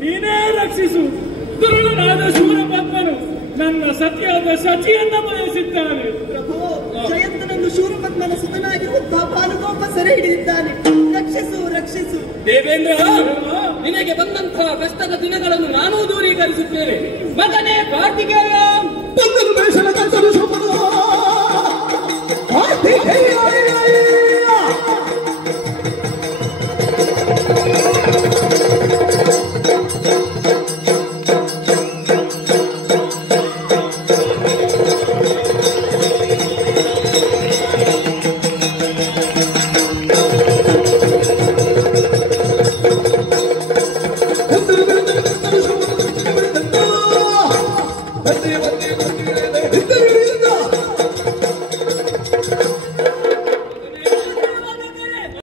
ನೀನೇ ರಕ್ಷಿಸು. ದುರುಳನಾದ ಶೂರಪದ್ಮನು ನನ್ನ ಸತಿಯಾದ ಶಚಿಯನ್ನ ಬಯಸಿದ್ದಾನೆ. ಪ್ರಭು, ಜಯಂತನನ್ನು ಶೂರಪದ್ಮನ ಸುತನಾಗಿರುವಂತಹ ಪಾಲುಗೋಪ ಸೆರೆ ಹಿಡಿದಿದ್ದಾನೆ. ರಕ್ಷಿಸು, ರಕ್ಷಿಸು. ದೇವೇಂದ್ರ, ನಿನಗೆ ಬಂದಂತಹ ಕಷ್ಟದ ದಿನಗಳನ್ನು ನಾನೂ ದೂರೀಕರಿಸುತ್ತೇನೆ. ಮಗನೇ ಕಾರ್ತಿಕೇಯ,